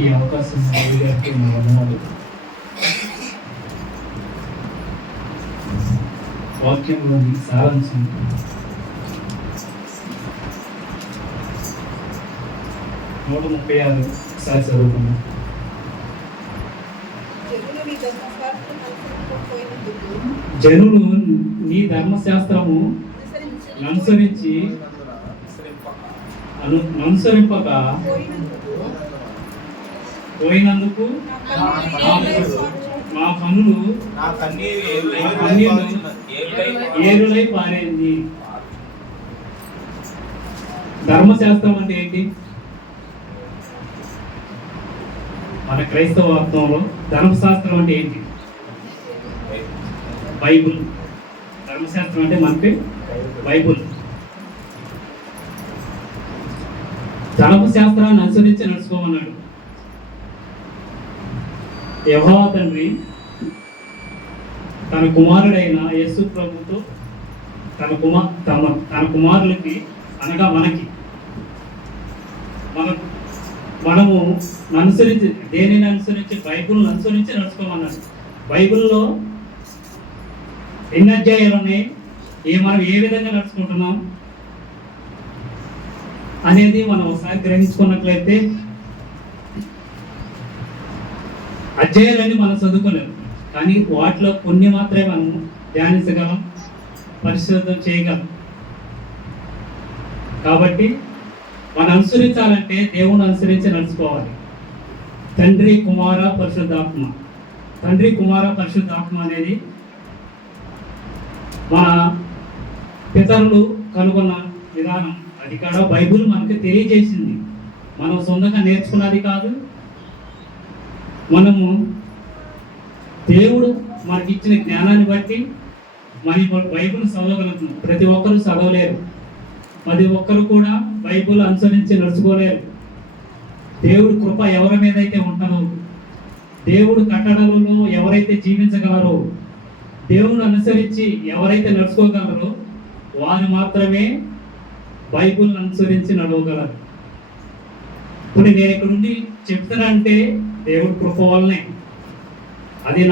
ఈ అవకాశం గారికి నా వందనాలు. వాక్యంలోని సారాంశం 136 సారి చదువుకున్నాం. జనులు నీ ధర్మశాస్త్రము అనుసరింపక పోయినందుకు మా పనులు ఏరులై పారేంది. ధర్మశాస్త్రం అంటే ఏంటి? మన క్రైస్తవ అర్థంలో ధర్మశాస్త్రం అంటే ఏంటి? బైబుల్. ధర్మశాస్త్రం అంటే మనకి బైబుల్. ధర్మశాస్త్రాన్ని అనుసరించి నడుచుకోమన్నాడు. యెహోవా తండ్రి తన కుమారుడైన యేసు ప్రభుతో తన కుమారులకి అనగా మనము అనుసరించి దేనిని అనుసరించి బైబుల్ని అనుసరించి నడుచుకోమన్నాడు. బైబుల్లో ఎన్ని అధ్యాయాలు ఉన్నాయి, మనం ఏ విధంగా నడుచుకుంటున్నాం అనేది మనం ఒకసారి గ్రహించుకున్నట్లయితే అధ్యాయాలన్నీ మనం చదువుకోలేము, కానీ వాటిలో కొన్ని మాత్రమే మనం ధ్యానించగలం, పరిశోధన చేయగలం. కాబట్టి మనం అనుసరించాలంటే దేవుని అనుసరించి నడుచుకోవాలి. తండ్రి కుమార పరిశుద్ధాత్మ అనేది మన పితరులు కనుగొన్న విధానం. అది కాడ బైబుల్ మనకి తెలియజేసింది, మనం సొంతంగా నేర్చుకున్నది కాదు. మనము దేవుడు మనకి ఇచ్చిన జ్ఞానాన్ని బట్టి బైబుల్ చదవగలుగుతున్నాం. ప్రతి ఒక్కరూ చదవలేరు, ప్రతి ఒక్కరు కూడా బైబుల్ అనుసరించి నడుచుకోలేరు. దేవుడు కృప ఎవరి మీద అయితే ఉంటుందో, దేవుడు కట్టడలలో ఎవరైతే జీవించగలరో, దేవుని అనుసరించి ఎవరైతే నడుచుకోగలరో వారు మాత్రమే బైబుల్ అనుసరించి నడవగలరు. ఇప్పుడు నేను ఇక్కడ నుండి చెప్తానంటే దేవుడి కృప వల్లనే. అది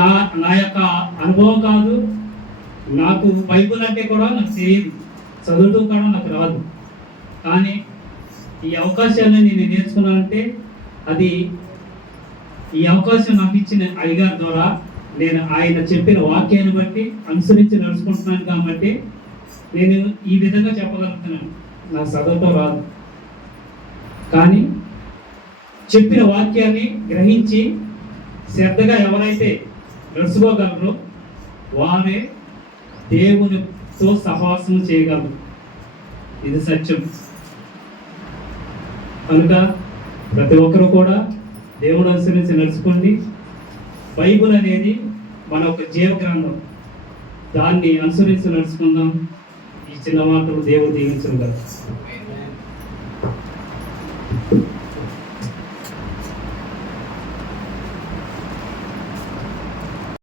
నా యొక్క అనుభవం కాదు. నాకు బైబుల్ అంటే కూడా నాకు తెలియదు, చదువుతూ కూడా నాకు రాదు. కానీ ఈ అవకాశాన్ని నేను నేర్చుకున్నానంటే అది ఈ అవకాశం నాకు ఇచ్చిన అయ్యగారి ద్వారా నేను ఆయన చెప్పిన వాక్యాన్ని బట్టి అనుసరించి నడుచుకుంటున్నాను. కాబట్టి నేను ఈ విధంగా చెప్పగలుగుతున్నాను. నాకు చదవటం రాదు, కానీ చెప్పిన వాక్యాన్ని గ్రహించి శ్రద్ధగా ఎవరైతే నడుచుకోగలరో వారే దేవునితో సహవాసం చేయగలరు. ఇది సత్యం. కనుక ప్రతి ఒక్కరూ కూడా దేవుడు అనుసరించి నడుచుకోండి. బైబుల్ అనేది మన ఒక జీవ గ్రంథం, దాన్ని అనుసరించి నడుచుకుందాం. ఈ చిన్న మాటలు దేవుడు దీవించగలరు.